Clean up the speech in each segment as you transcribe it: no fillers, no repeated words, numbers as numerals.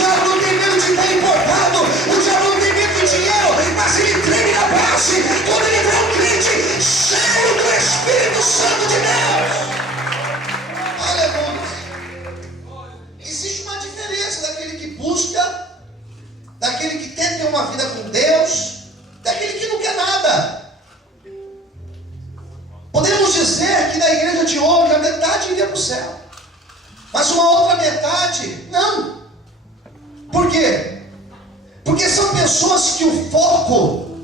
diabo não tem medo de estar importado, o diabo não tem medo de dinheiro, mas ele treme na base quando ele vê um crente cheio do Espírito Santo de Deus. Aleluia. Existe uma diferença daquele que busca, daquele que quer ter uma vida com Deus, daquele que não quer nada. Podemos dizer que na igreja de hoje a metade iria para o céu, mas uma outra metade não. Por quê? Porque são pessoas que o foco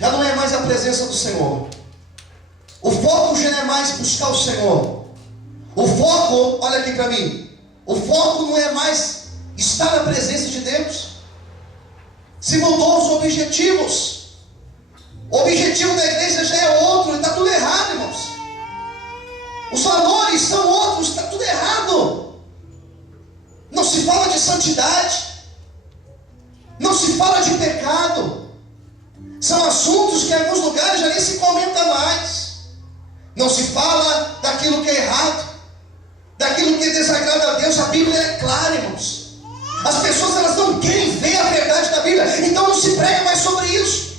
já não é mais a presença do Senhor. O foco já não é mais buscar o Senhor. O foco, olha aqui para mim, o foco não é mais estar na presença de Deus. Se mudou os objetivos. O objetivo da igreja já é outro, está tudo errado, irmãos. Os valores são outros, está tudo errado. Não se fala de santidade, não se fala de pecado. São assuntos que em alguns lugares já nem se comenta mais. Não se fala daquilo que é errado, daquilo que desagrada a Deus. A Bíblia é clara, irmãos. As pessoas elas não querem ver a verdade da Bíblia, então não se prega mais sobre isso.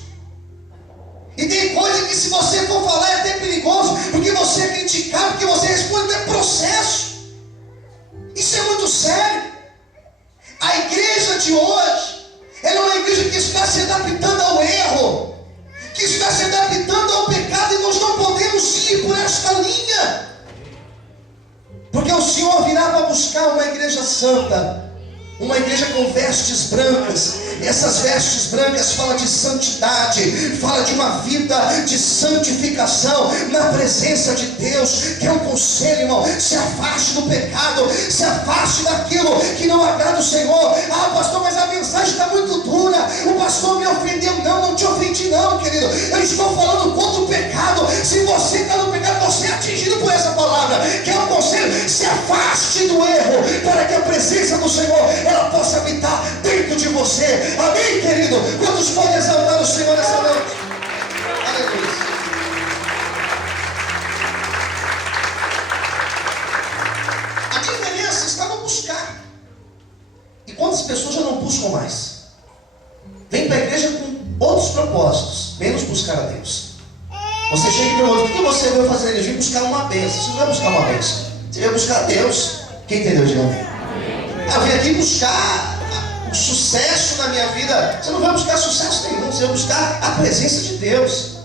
E tem coisa que se você for falar é até perigoso, porque você é criticado, porque você responde até processo. Isso é muito sério. A igreja de hoje, ela é uma igreja que está se adaptando ao erro, que está se adaptando ao pecado, e nós não podemos ir por esta linha, porque o Senhor virá para buscar uma igreja santa, uma igreja com vestes brancas. Essas vestes brancas falam de santidade, fala de uma vida de santificação na presença de Deus, que é um conselho, irmão. Se afaste do pecado, se afaste daquilo que não agrada o Senhor. Ah, pastor, mas a mensagem está muito dura, o pastor me ofendeu. Não te ofendi não, querido. Eu estou falando contra o pecado. Se você está no pecado, você é atingido por essa palavra, que é um conselho. Se afaste do erro, para que a presença do Senhor ela possa habitar dentro de você. Amém, querido? Quantos podem exaltar o Senhor nessa noite? Aleluia. A diferença está no buscar. E quantas pessoas já não buscam mais? Vem para a igreja com outros propósitos, menos buscar a Deus. Você chega e pergunta: o que você veio fazer? Ele veio buscar uma bênção. Você não vai buscar uma bênção, você veio buscar a Deus. Quem entendeu? Diga amém. Eu vim aqui buscar sucesso na minha vida. Você não vai buscar sucesso nenhum, você vai buscar a presença de Deus.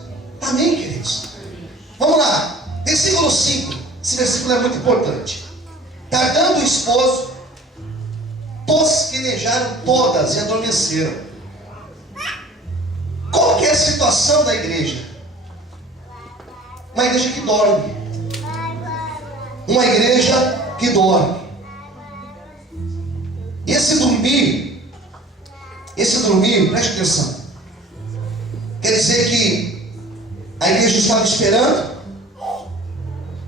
Amém, queridos? Vamos lá, versículo 5. Esse versículo é muito importante. Tardando o esposo, tosquenejaram todas e adormeceram. Qual que é a situação da igreja? Uma igreja que dorme. Uma igreja que dorme. Esse dormir, preste atenção, quer dizer que a igreja estava esperando,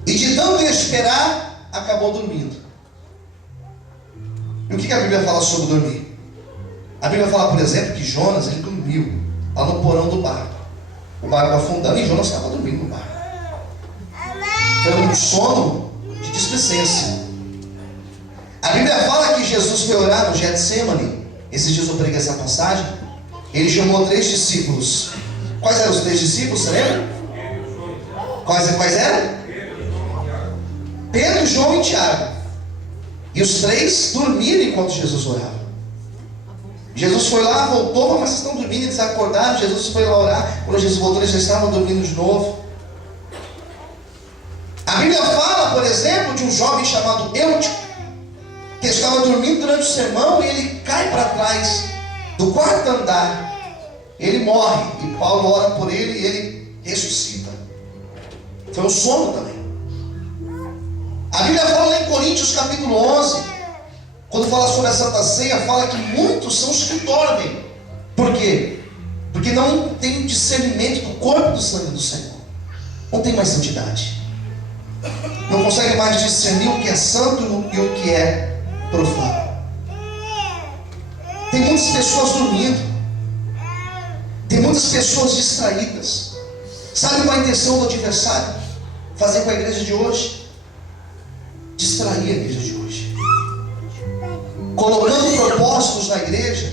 e de tanto esperar, acabou dormindo. E o que a Bíblia fala sobre dormir? A Bíblia fala, por exemplo, que Jonas, ele dormiu lá no porão do barco. O barco afundando e Jonas estava dormindo no barco. Foi um sono de displicência. A Bíblia fala que Jesus foi orar no Getsemane. Esses dias eu preguei essa passagem. Ele chamou 3 discípulos. Quais eram os 3 discípulos? Você lembra? Quais eram? Pedro, João e Tiago. E os 3 dormiram enquanto Jesus orava. Jesus foi lá, voltou, mas vocês estão dormindo. Eles acordaram, Jesus foi lá orar. Quando Jesus voltou, eles já estavam dormindo de novo. A Bíblia fala, por exemplo, de um jovem chamado Eutico, que estava dormindo durante o sermão, e ele cai para trás do 4º andar. Ele morre, e Paulo ora por ele e ele ressuscita. Foi um sono também. A Bíblia fala lá em Coríntios capítulo 11, quando fala sobre a Santa Ceia, fala que muitos são os que dormem. Por quê? Porque não tem discernimento do corpo e do sangue do Senhor. Não tem mais santidade. Não consegue mais discernir o que é santo e o que é profano. Tem muitas pessoas dormindo. Tem muitas pessoas distraídas. Sabe qual é a intenção do adversário? Fazer com a igreja de hoje? Distrair a igreja de hoje. colocando propósitos na igreja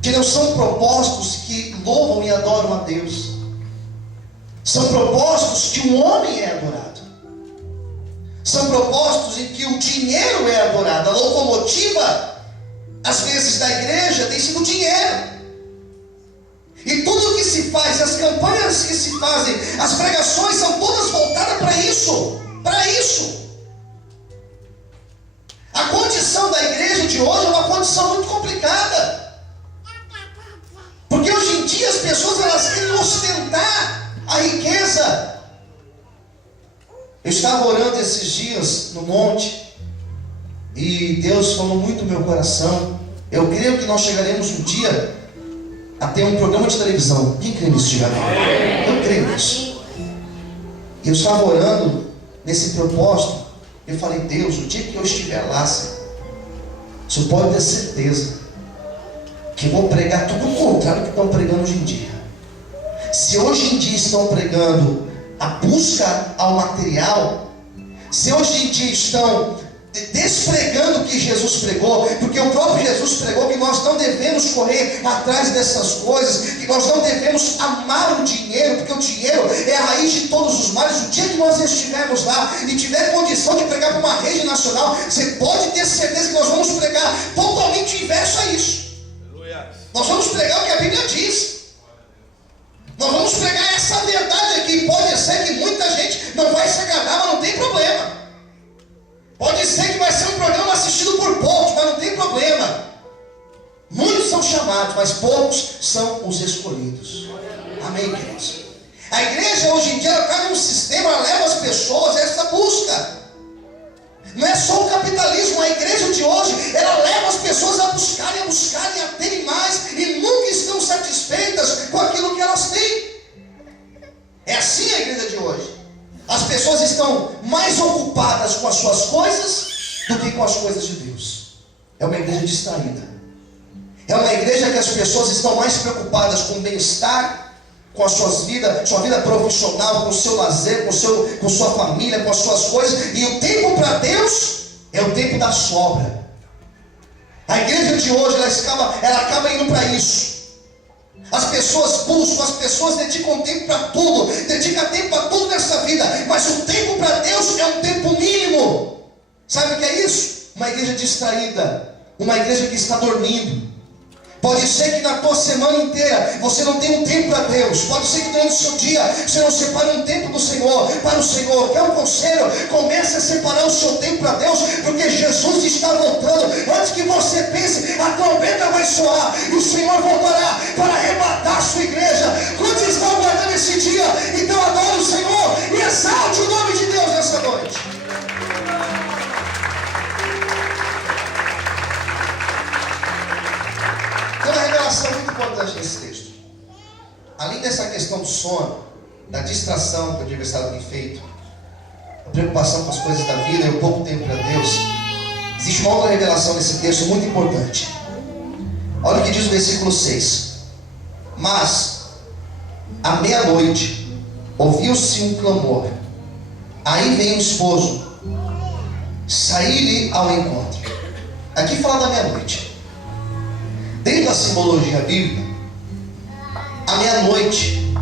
que não são propósitos que louvam e adoram a Deus. São propósitos que o homem é adorado. São propósitos em que o dinheiro é adorado. A locomotiva, às vezes, da igreja tem sido o dinheiro. E tudo o que se faz, as campanhas que se fazem, as pregações são todas voltadas para isso. Para isso. A condição da igreja de hoje é uma condição muito complicada. Porque hoje em dia as pessoas elas querem ostentar a riqueza. Eu estava orando esses dias no monte e Deus falou muito no meu coração. Eu creio que nós chegaremos um dia a ter um programa de televisão. Quem crê nisso? Diga amém. Eu creio nisso. E eu estava orando nesse propósito. Eu falei, Deus, o dia que eu estiver lá, Senhor, o Senhor pode ter certeza que eu vou pregar tudo o contrário do que estão pregando hoje em dia. Se hoje em dia estão pregando a busca ao material, se hoje em dia estão despregando o que Jesus pregou, porque o próprio Jesus pregou que nós não devemos correr atrás dessas coisas, que nós não devemos amar o dinheiro, porque o dinheiro é a raiz de todos os males. O dia que nós estivermos lá e tiver condição de pregar para uma rede nacional, você pode ter certeza que nós vamos pregar totalmente inverso a isso. Nós vamos pregar o que a Bíblia diz. Nós vamos pregar essa verdade aqui. Pode ser que muita gente não vai se agradar, mas não tem problema. Pode ser que vai ser um programa assistido por poucos, mas não tem problema. Muitos são chamados, mas poucos são os escolhidos. Amém, queridos? A igreja hoje em dia ela está num sistema, ela leva as pessoas a essa busca. Não é só o capitalismo, a igreja de hoje, ela leva as pessoas a buscarem, a terem mais, e nunca estão satisfeitas com aquilo que elas têm. É assim a igreja de hoje. As pessoas estão mais ocupadas com as suas coisas do que com as coisas de Deus. É uma igreja distraída. É uma igreja que as pessoas estão mais preocupadas com o bem-estar, com as suas vidas, sua vida profissional, com o seu lazer, com sua família, com as suas coisas. E o tempo para Deus é o tempo da sobra. A igreja de hoje ela acaba indo para isso. As pessoas buscam, as pessoas dedicam tempo para tudo, dedicam tempo a tudo nessa vida, mas o tempo para Deus é um tempo mínimo. Sabe o que é isso? Uma igreja distraída, uma igreja que está dormindo. Pode ser que na tua semana inteira você não tenha um tempo para Deus. Pode ser que durante o seu dia você não separe um tempo do Senhor, para o Senhor. Quer um conselho? Comece a separar o seu tempo para Deus, porque Jesus está voltando. Antes que você pense, a trombeta vai soar e o Senhor voltará para arrebatar a sua igreja. Quantos estão aguardando esse dia? Então adore o Senhor e exalte o nome de Deus nessa noite. Tem uma revelação muito importante nesse texto. Além dessa questão do sono, da distração que o adversário tem feito, a preocupação com as coisas da vida e o pouco tempo para Deus, existe uma outra revelação nesse texto muito importante. Olha o que diz o versículo 6. Mas, à meia-noite, ouviu-se um clamor. Aí vem o esposo, sair-lhe ao encontro. Aqui fala da meia-noite. Dentro da simbologia bíblica, a meia-noite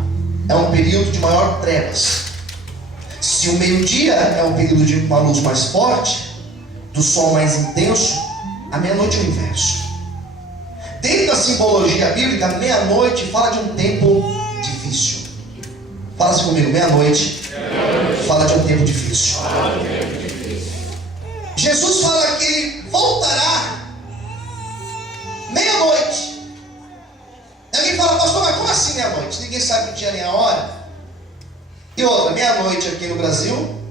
é um período de maior trevas. Se o meio-dia é um período de uma luz mais forte, do sol mais intenso, a meia-noite é o inverso. Dentro da simbologia bíblica, a meia-noite fala de um tempo difícil. Fala assim comigo, meia-noite fala de um tempo difícil. Jesus fala que ele voltará meia-noite. Alguém fala, pastor, mas como assim meia-noite? Ninguém sabe o dia nem a hora. E outra, meia-noite aqui no Brasil,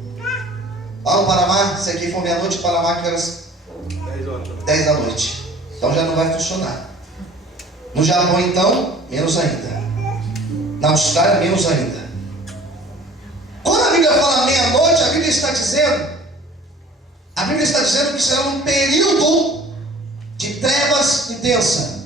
lá no Panamá, se aqui for meia-noite, Panamá que horas? 10 da noite. Então já não vai funcionar. No Japão então, menos ainda. Na Austrália, menos ainda. Quando a Bíblia fala meia-noite, a Bíblia está dizendo que será um período de trevas intensa.